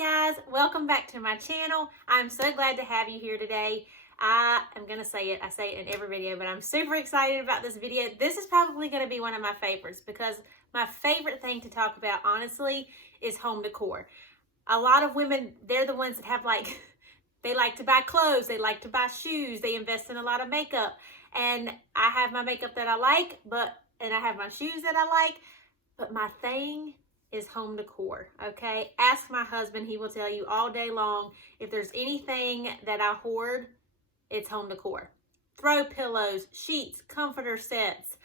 guys, welcome back to my channel. I'm so glad to have you here today. I am going to say it, I say it in every video, but I'm super excited about this video. This is probably going to be one of my favorites because my favorite thing to talk about, honestly, is home decor. A lot of women, they're the ones that have they like to buy clothes, they like to buy shoes, they invest in a lot of makeup. And I have my makeup that I like, and I have my shoes that I like, but my thing is home decor, okay? Ask my husband, he will tell you all day long, if there's anything that I hoard, it's home decor. Throw pillows, sheets, comforter sets,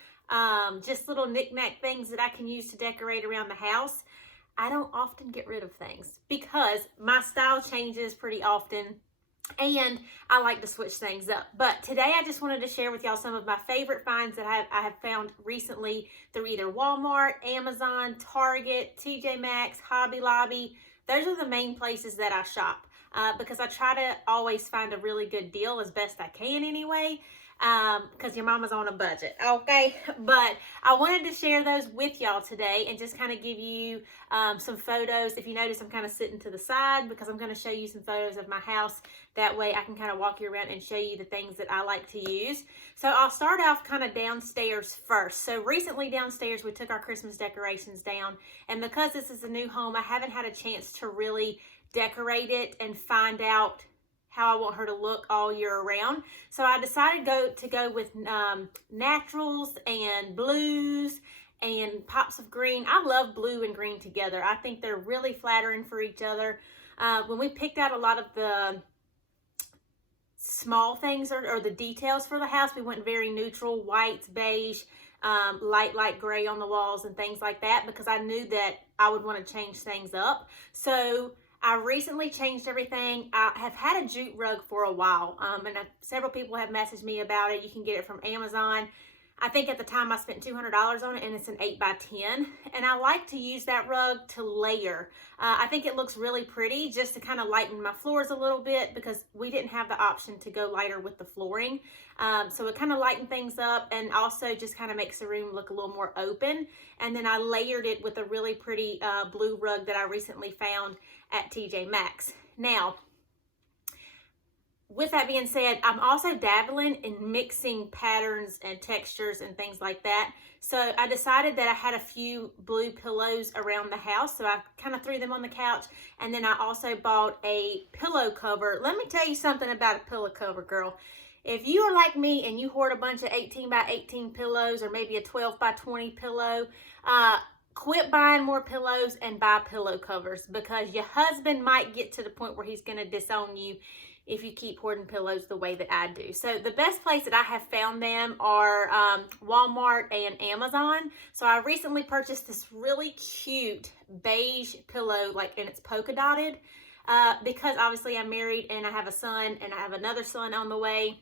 just little knick-knack things that I can use to decorate around the house. I don't often get rid of things because my style changes pretty often and I like to switch things up. But today I just wanted to share with y'all some of my favorite finds that I have found recently through either Walmart, Amazon, Target, TJ Maxx, Hobby Lobby. Those are the main places that I shop because I try to always find a really good deal as best I can anyway, because your mama's on a budget, okay? But I wanted to share those with y'all today and just kind of give you some photos. If you notice, I'm kind of sitting to the side because I'm going to show you some photos of my house. That way I can kind of walk you around and show you the things that I like to use. So I'll start off kind of downstairs first. So recently downstairs we took our Christmas decorations down, and because this is a new home, I haven't had a chance to really decorate it and find out how I want her to look all year around. So I decided to go with naturals and blues and pops of green. I love blue and green together. I think they're really flattering for each other. When we picked out a lot of the small things or the details for the house, we went very neutral, whites, beige, light gray on the walls and things like that, because I knew that I would want to change things up. So I recently changed everything. I have had a jute rug for a while, and several people have messaged me about it. You can get it from Amazon. I think at the time I spent $200 on it, and it's an 8x10. And I like to use that rug to layer. I think it looks really pretty just to kind of lighten my floors a little bit because we didn't have the option to go lighter with the flooring. So it kind of lightened things up and also just kind of makes the room look a little more open. And then I layered it with a really pretty blue rug that I recently found at TJ Maxx. Now, with that being said, I'm also dabbling in mixing patterns and textures and things like that. So I decided that I had a few blue pillows around the house, so I kind of threw them on the couch. And then I also bought a pillow cover. Let me tell you something about a pillow cover, girl. If you are like me and you hoard a bunch of 18x18 pillows or maybe a 12x20 pillow, quit buying more pillows and buy pillow covers, because your husband might get to the point where he's going to disown you if you keep hoarding pillows the way that I do. So the best place that I have found them are Walmart and Amazon. So I recently purchased this really cute beige pillow, and it's polka dotted, because obviously I'm married and I have a son and I have another son on the way.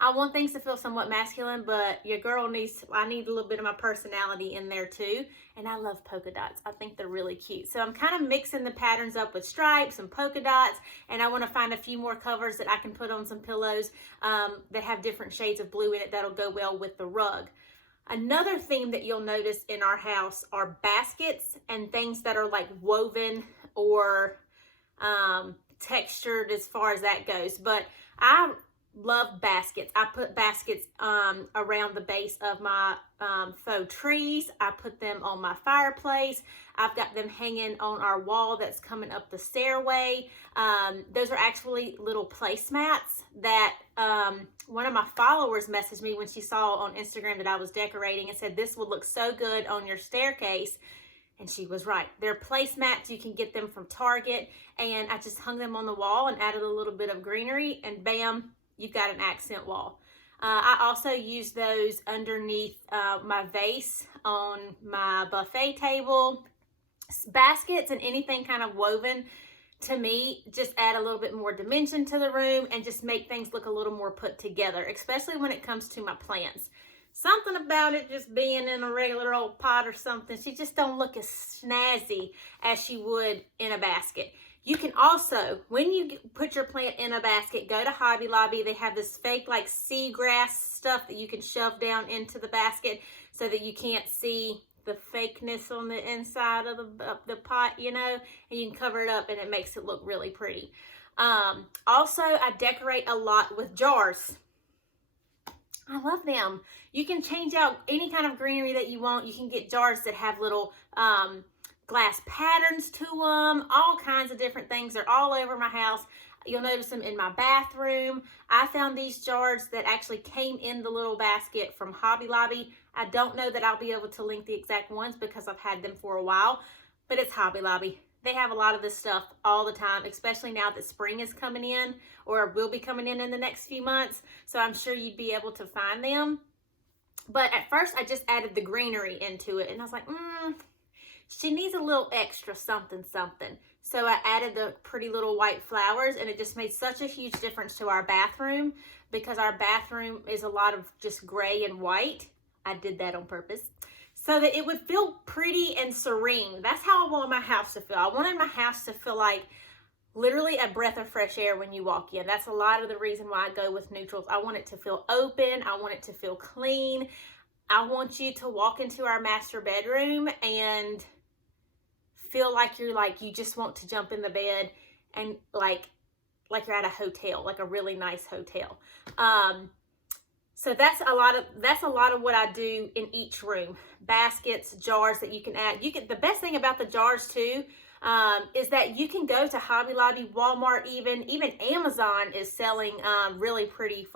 I want things to feel somewhat masculine, but your girl I need a little bit of my personality in there too. And I love polka dots. I think they're really cute. So I'm kind of mixing the patterns up with stripes and polka dots. And I want to find a few more covers that I can put on some pillows that have different shades of blue in it that'll go well with the rug. Another theme that you'll notice in our house are baskets and things that are like woven or textured as far as that goes. But I love baskets. I put baskets around the base of my faux trees. I put them on my fireplace. I've got them hanging on our wall that's coming up the stairway. Those are actually little placemats that one of my followers messaged me when she saw on Instagram that I was decorating and said, "This would look so good on your staircase." And she was right. They're placemats. You can get them from Target. And I just hung them on the wall and added a little bit of greenery, and bam, you've got an accent wall. I also use those underneath my vase on my buffet table. Baskets and anything kind of woven, to me, just add a little bit more dimension to the room and just make things look a little more put together, especially when it comes to my plants. Something about it just being in a regular old pot or something, she just don't look as snazzy as she would in a basket. You can also, when you put your plant in a basket, go to Hobby Lobby. They have this fake seagrass stuff that you can shove down into the basket so that you can't see the fakeness on the inside of the pot, you know, and you can cover it up and it makes it look really pretty. Also, I decorate a lot with jars. I love them. You can change out any kind of greenery that you want. You can get jars that have little glass patterns to them, all kinds of different things. They're all over my house. You'll notice them in my bathroom. I found these jars that actually came in the little basket from Hobby Lobby. I don't know that I'll be able to link the exact ones because I've had them for a while, but it's Hobby Lobby. They have a lot of this stuff all the time, especially now that spring is coming in or will be coming in the next few months. So I'm sure you'd be able to find them. But at first I just added the greenery into it and I was like, she needs a little extra something. So I added the pretty little white flowers and it just made such a huge difference to our bathroom because our bathroom is a lot of just gray and white. I did that on purpose so that it would feel pretty and serene. That's how I want my house to feel. I wanted my house to feel like literally a breath of fresh air when you walk in. That's a lot of the reason why I go with neutrals. I want it to feel open. I want it to feel clean. I want you to walk into our master bedroom and feel like you just want to jump in the bed and like you're at a hotel, like a really nice hotel. So that's a lot of what I do in each room. Baskets, jars that you can add. The best thing about the jars too is that you can go to Hobby Lobby, Walmart, even Amazon is selling really pretty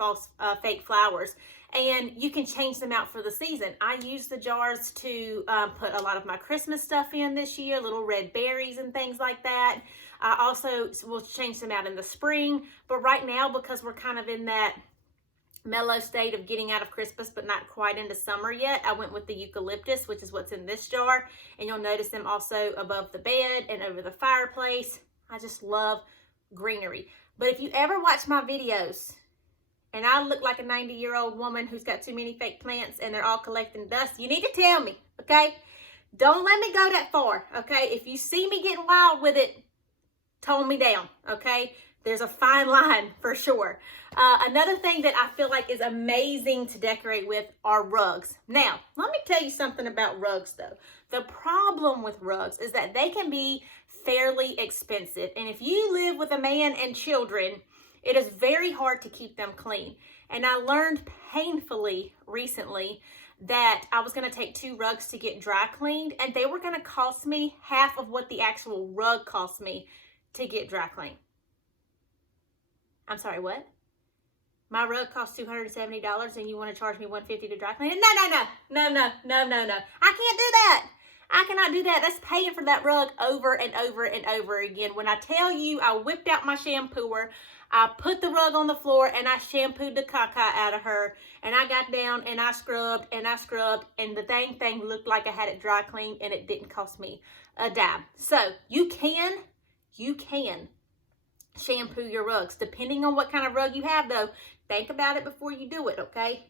fake flowers. And you can change them out for the season. I use the jars to put a lot of my Christmas stuff in this year, little red berries and things like that. I also will change them out in the spring. But right now, because we're kind of in that mellow state of getting out of Christmas, but not quite into summer yet, I went with the eucalyptus, which is what's in this jar. And you'll notice them also above the bed and over the fireplace. I just love greenery. But if you ever watch my videos, and I look like a 90-year-old woman who's got too many fake plants and they're all collecting dust, you need to tell me, okay? Don't let me go that far, okay? If you see me getting wild with it, tone me down, okay? There's a fine line for sure. Another thing that I feel like is amazing to decorate with are rugs. Now, let me tell you something about rugs though. The problem with rugs is that they can be fairly expensive. And if you live with a man and children, it is very hard to keep them clean. And I learned painfully recently that I was going to take 2 rugs to get dry cleaned, and they were going to cost me half of what the actual rug cost me to get dry cleaned. I'm sorry, what? My rug cost $270 and you want to charge me $150 to dry clean it? No. I can't do that. I cannot do that. That's paying for that rug over and over and over again. When I tell you I whipped out my shampooer, I put the rug on the floor and I shampooed the caca out of her, and I got down and I scrubbed and the dang thing looked like I had it dry cleaned and it didn't cost me a dime. So you can shampoo your rugs. Depending on what kind of rug you have though, think about it before you do it, okay?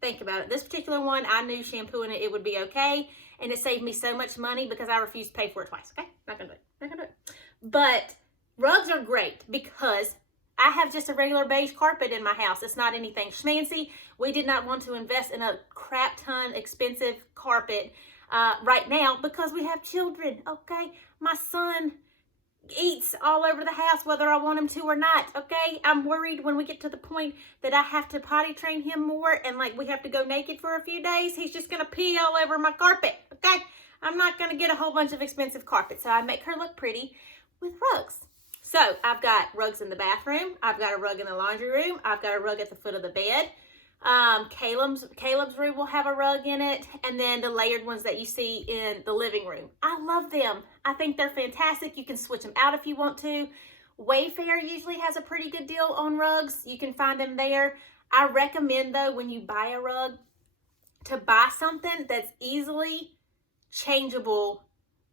Think about it. This particular one, I knew shampooing it would be okay, and it saved me so much money because I refused to pay for it twice, okay? Not gonna do it. But rugs are great because I have just a regular beige carpet in my house. It's not anything schmancy. We did not want to invest in a crap ton expensive carpet right now because we have children, okay? My son eats all over the house whether I want him to or not, okay? I'm worried when we get to the point that I have to potty train him more and like we have to go naked for a few days, he's just gonna pee all over my carpet, okay? I'm not gonna get a whole bunch of expensive carpet, so I make her look pretty with rugs. So I've got rugs in the bathroom, I've got a rug in the laundry room, I've got a rug at the foot of the bed. Caleb's room will have a rug in it, and then the layered ones that you see in the living room. I love them. I think they're fantastic. You can switch them out if you want to. Wayfair usually has a pretty good deal on rugs. You can find them there. I recommend though, when you buy a rug, to buy something that's easily changeable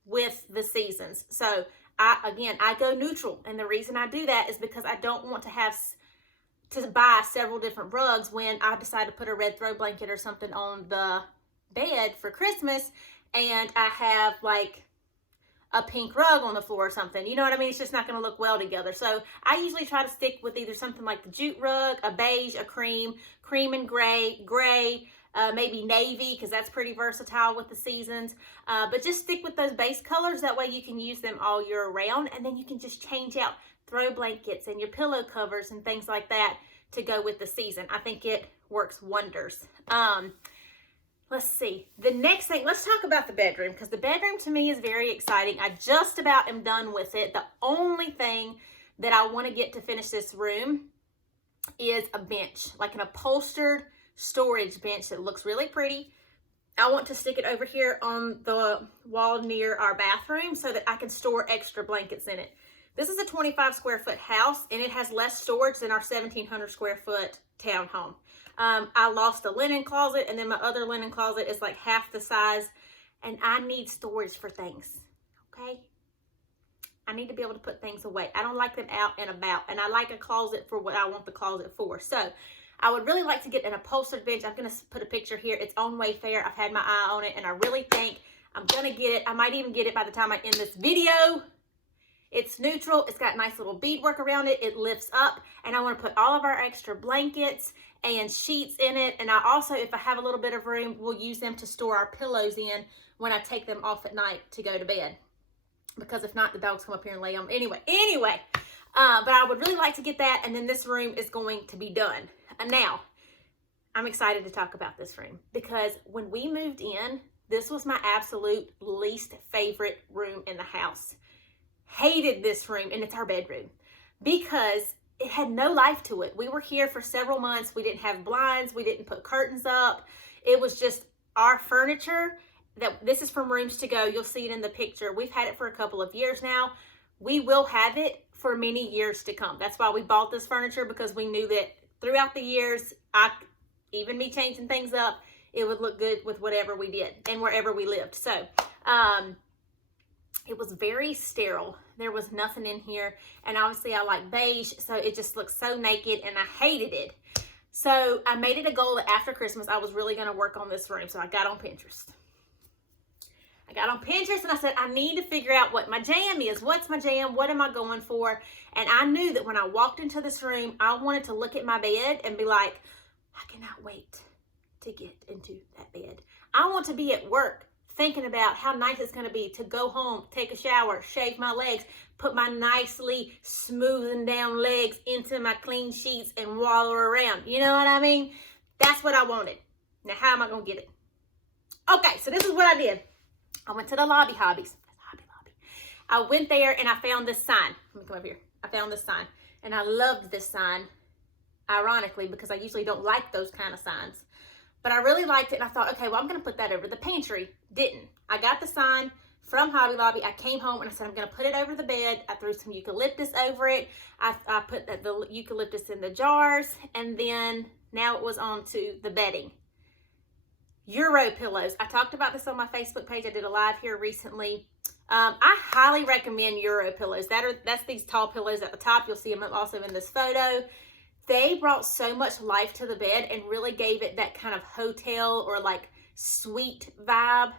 with the seasons. So I go neutral, and the reason I do that is because I don't want to buy several different rugs when I decide to put a red throw blanket or something on the bed for Christmas and I have like a pink rug on the floor or something. You know what I mean? It's just not going to look well together. So I usually try to stick with either something like the jute rug, a beige, a cream and gray, maybe navy, because that's pretty versatile with the seasons. But just stick with those base colors. That way you can use them all year round, and then you can just change out throw blankets and your pillow covers and things like that to go with the season. I think it works wonders. Let's see. The next thing, let's talk about the bedroom, because the bedroom to me is very exciting. I just about am done with it. The only thing that I want to get to finish this room is a bench, like an upholstered storage bench that looks really pretty. I want to stick it over here on the wall near our bathroom so that I can store extra blankets in it. This is a 25 square foot house, and it has less storage than our 1,700 square foot townhome. I lost a linen closet, and then my other linen closet is like half the size, and I need storage for things, okay? I need to be able to put things away. I don't like them out and about, and I like a closet for what I want the closet for. So I would really like to get an upholstered bench. I'm going to put a picture here. It's on Wayfair. I've had my eye on it, and I really think I'm going to get it. I might even get it by the time I end this video. It's neutral. It's got nice little beadwork around it. It lifts up, and I want to put all of our extra blankets and sheets in it. And I also, if I have a little bit of room, we'll use them to store our pillows in when I take them off at night to go to bed. Because if not, the dogs come up here and lay on them. Anyway, but I would really like to get that, and then this room is going to be done. And now, I'm excited to talk about this room, because when we moved in, this was my absolute least favorite room in the house. Hated this room, and it's our bedroom, because it had no life to it. We were here for several months. We didn't have blinds. We didn't put curtains up. It was just our furniture. This is from Rooms to Go. You'll see it in the picture. We've had it for a couple of years now. We will have it for many years to come. That's why we bought this furniture, because we knew that throughout the years, even me changing things up, it would look good with whatever we did and wherever we lived. So, it was very sterile. There was nothing in here. And obviously I like beige, so it just looks so naked, and I hated it. So I made it a goal that after Christmas, I was really going to work on this room. So I got on Pinterest. And I said, I need to figure out what my jam is. What's my jam? What am I going for? And I knew that when I walked into this room, I wanted to look at my bed and be like, I cannot wait to get into that bed. I want to be at work thinking about how nice it's going to be to go home, take a shower, shave my legs, put my nicely smoothened down legs into my clean sheets and wallow around. You know what I mean? That's what I wanted. Now, how am I going to get it? Okay, so this is what I did. I went to the Hobby Lobby. I went there and I found this sign. Let me come over here. I found this sign, and I loved this sign, ironically, because I usually don't like those kind of signs. But I really liked it, and I thought, okay, well, I'm going to put that over the pantry. Didn't. I got the sign from Hobby Lobby. I came home, and I said, I'm going to put it over the bed. I threw some eucalyptus over it. I put the eucalyptus in the jars, and then now it was on to the bedding. Euro pillows. I talked about this on my Facebook page. I did a live here recently. I highly recommend Euro pillows. That's these tall pillows at the top. You'll see them also in this photo. They brought so much life to the bed and really gave it that kind of hotel or like suite vibe.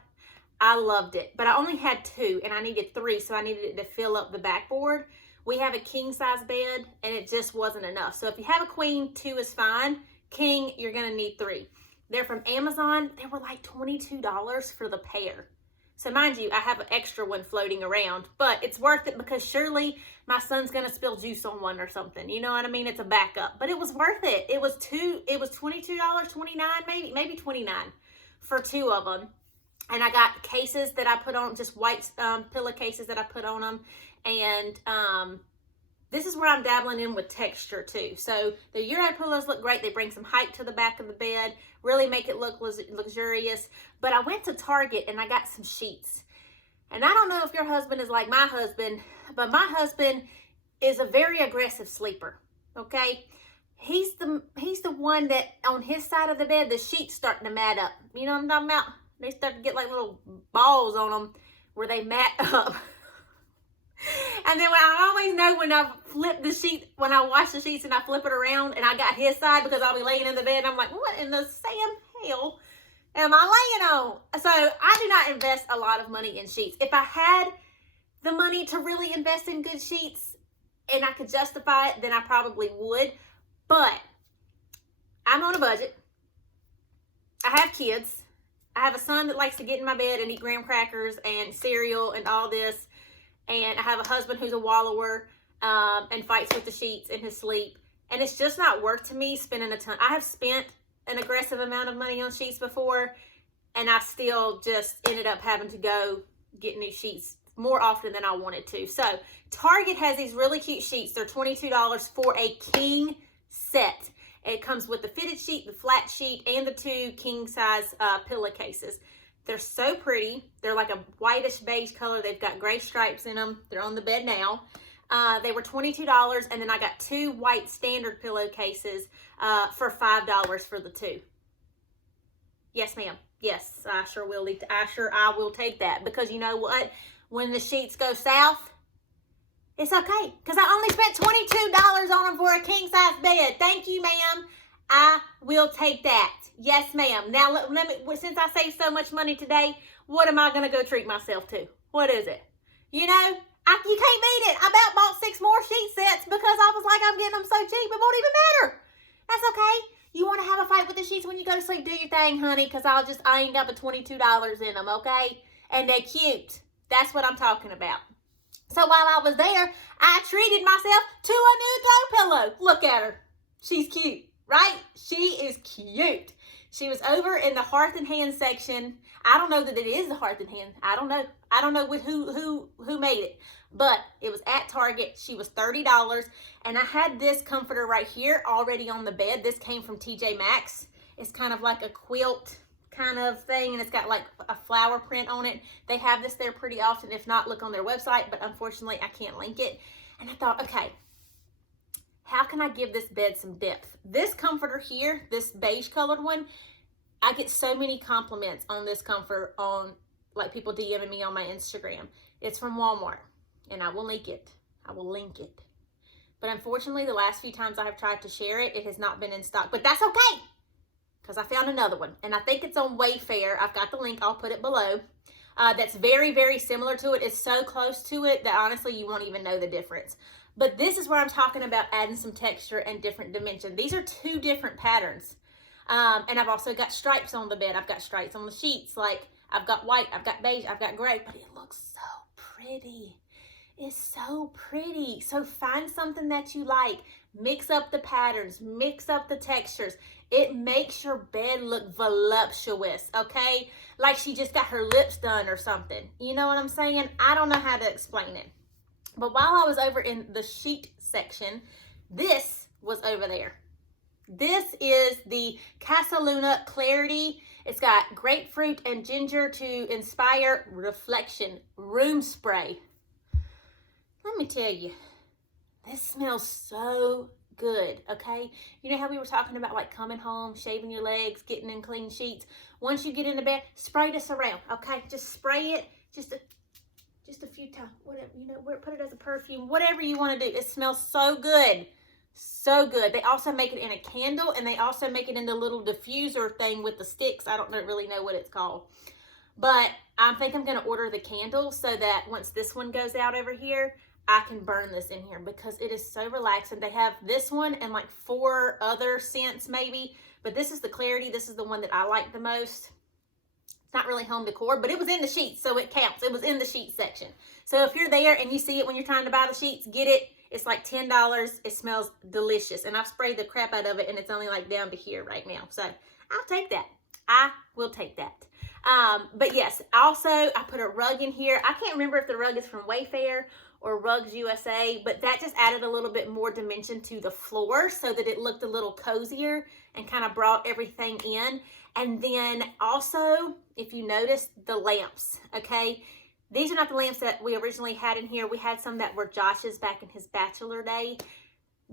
I loved it, but I only had 2 and I needed 3, so I needed it to fill up the backboard. We have a king size bed and it just wasn't enough. So if you have a queen, 2 is fine. King, you're gonna need 3. They're from Amazon. They were like $22 for the pair. So mind you, I have an extra one floating around, but it's worth it because surely my son's gonna spill juice on one or something. You know what I mean? It's a backup, but it was worth it. It was $22, $29, maybe $29 for 2 of them. And I got cases that I put on, just white pillowcases that I put on them. And this is where I'm dabbling in with texture too. So the Euro pillows look great. They bring some height to the back of the bed, really make it look luxurious. But I went to Target and I got some sheets. And I don't know if your husband is like my husband, but my husband is a very aggressive sleeper, okay? He's the one that on his side of the bed, the sheets starting to mat up. You know what I'm talking about? They start to get like little balls on them where they mat up. And then I always know when I flip the sheet, when I wash the sheets and I flip it around and I got his side, because I'll be laying in the bed and I'm like, what in the Sam hell am I laying on? So I do not invest a lot of money in sheets. If I had the money to really invest in good sheets and I could justify it, then I probably would. But I'm on a budget. I have kids. I have a son that likes to get in my bed and eat graham crackers and cereal and all this. And I have a husband who's a wallower and fights with the sheets in his sleep. And it's just not worth to me spending a ton. I have spent an aggressive amount of money on sheets before, and I still just ended up having to go get new sheets more often than I wanted to. So Target has these really cute sheets. They're $22 for a king set. It comes with the fitted sheet, the flat sheet, and the 2 king size pillowcases. They're so pretty. They're like a whitish beige color. They've got gray stripes in them. They're on the bed now. They were $22, and then I got 2 white standard pillowcases for $5 for the 2. Yes, ma'am. Yes, I sure will. I will take that, because you know what? When the sheets go south, it's okay, because I only spent $22 on them for a king size bed. Thank you, ma'am. I will take that. Yes, ma'am. Now, let me, since I saved so much money today, what am I going to go treat myself to? What is it? You know, you can't beat it. I about bought 6 more sheet sets because I was like, I'm getting them so cheap, it won't even matter. That's okay. You want to have a fight with the sheets when you go to sleep, do your thing, honey, because I ain't got the $22 in them, okay? And they're cute. That's what I'm talking about. So while I was there, I treated myself to a new throw pillow. Look at her. She's cute, right? She is cute. She was over in the Hearth and Hand section. I don't know that it is the Hearth and Hand. I don't know. I don't know who made it. But it was at Target. She was $30. And I had this comforter right here already on the bed. This came from TJ Maxx. It's kind of like a quilt kind of thing, and it's got like a flower print on it. They have this there pretty often. If not, look on their website, but unfortunately I can't link it. And I thought, okay, how can I give this bed some depth? This comforter here, this beige colored one, I get so many compliments on this comforter on, like, people DMing me on my Instagram. It's from Walmart, and I will link it. I will link it. But unfortunately, the last few times I have tried to share it, it has not been in stock, but that's okay, because I found another one, and I think it's on Wayfair. I've got the link. I'll put it below. That's very, very similar to it. It's so close to it that honestly you won't even know the difference. But this is where I'm talking about adding some texture and different dimension. These are 2 different patterns. And I've also got stripes on the bed. I've got stripes on the sheets. Like, I've got white, I've got beige, I've got gray, but it looks so pretty. It's so pretty. So find something that you like. Mix up the patterns, mix up the textures. It makes your bed look voluptuous, okay? Like she just got her lips done or something. You know what I'm saying? I don't know how to explain it. But while I was over in the sheet section, this was over there. This is the Casaluna Clarity. It's got grapefruit and ginger to inspire reflection room spray. Let me tell you, this smells so good, okay? You know how we were talking about like coming home, shaving your legs, getting in clean sheets? Once you get into bed, spray this around, okay? Just spray it just a few times, whatever, you know, put it as a perfume, whatever you want to do. It smells so good. So good. They also make it in a candle, and they also make it in the little diffuser thing with the sticks. I don't really know what it's called. But I think I'm going to order the candle so that once this one goes out over here, I can burn this in here because it is so relaxing. They have this one and like 4 other scents maybe, but this is the Clarity. This is the one that I like the most. It's not really home decor, but it was in the sheets, so it counts. It was in the sheet section. So if you're there and you see it when you're trying to buy the sheets, get it. It's like $10. It smells delicious, and I've sprayed the crap out of it, and it's only like down to here right now. So I'll take that. I will take that. But yes, also I put a rug in here. I can't remember if the rug is from Wayfair or Rugs USA, but that just added a little bit more dimension to the floor so that it looked a little cozier and kind of brought everything in. And then also, if you notice, the lamps, okay? These are not the lamps that we originally had in here. We had some that were Josh's back in his bachelor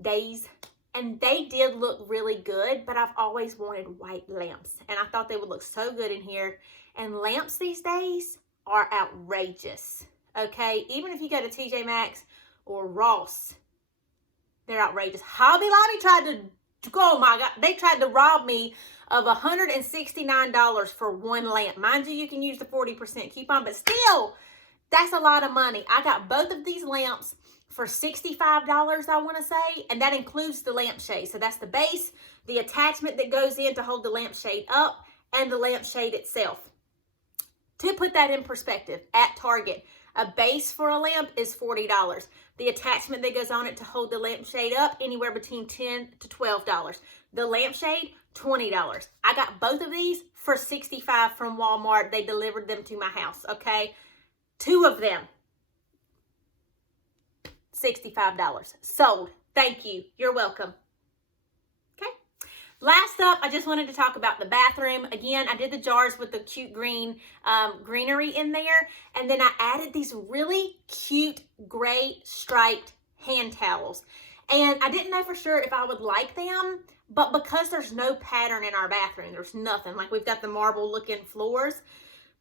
days, and they did look really good, but I've always wanted white lamps, and I thought they would look so good in here. And lamps these days are outrageous, okay? Even if you go to TJ Maxx or Ross, they're outrageous. Hobby Lobby tried to, oh my God, they tried to rob me of $169 for one lamp. Mind you, you can use the 40% coupon, but still, that's a lot of money. I got both of these lamps for $65, I want to say, and that includes the lampshade. So that's the base, the attachment that goes in to hold the lampshade up, and the lampshade itself. To put that in perspective, at Target, a base for a lamp is $40. The attachment that goes on it to hold the lampshade up, anywhere between $10 to $12. The lampshade, $20. I got both of these for $65 from Walmart. They delivered them to my house, okay? 2 of them, $65. Sold. Thank you. You're welcome. Okay. Last up, I just wanted to talk about the bathroom. Again, I did the jars with the cute green greenery in there. And then I added these really cute gray striped hand towels. And I didn't know for sure if I would like them, but because there's no pattern in our bathroom, there's nothing. Like, we've got the marble looking floors,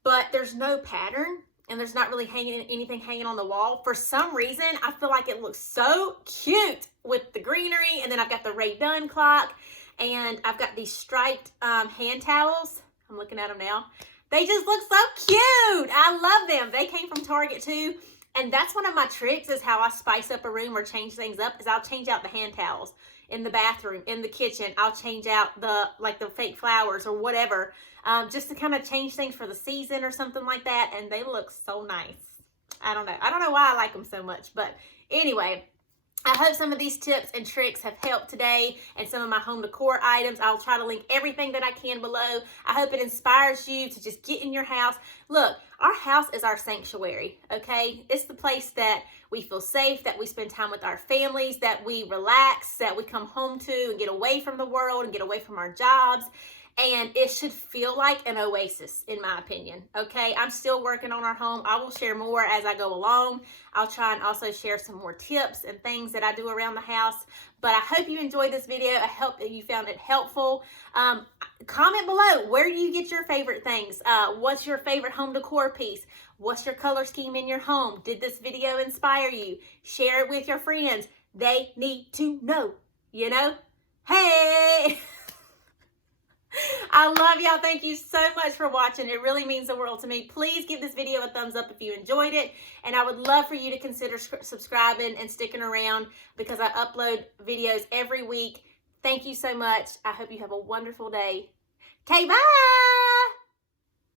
but there's no pattern. And there's not really anything hanging on the wall. For some reason, I feel like it looks so cute with the greenery. And then I've got the Ray Dunn clock. And I've got these striped hand towels. I'm looking at them now. They just look so cute. I love them. They came from Target too. And that's one of my tricks, is how I spice up a room or change things up, is I'll change out the hand towels in the bathroom, in the kitchen. I'll change out the fake flowers or whatever, just to kind of change things for the season or something like that. And they look so nice. I don't know why I like them so much, but anyway, I hope some of these tips and tricks have helped today, and some of my home decor items. I'll try to link everything that I can below. I hope it inspires you to just get in your house. Look, our house is our sanctuary, okay? It's the place that we feel safe, that we spend time with our families, that we relax, that we come home to and get away from the world and get away from our jobs. And it should feel like an oasis, in my opinion, okay? I'm still working on our home. I will share more as I go along. I'll try and also share some more tips and things that I do around the house. But I hope you enjoyed this video. I hope that you found it helpful. Comment below, where do you get your favorite things? What's your favorite home decor piece? What's your color scheme in your home? Did this video inspire you? Share it with your friends. They need to know, you know? Hey! I love y'all. Thank you so much for watching. It really means the world to me. Please give this video a thumbs up if you enjoyed it. And I would love for you to consider subscribing and sticking around, because I upload videos every week. Thank you so much. I hope you have a wonderful day. Okay, bye.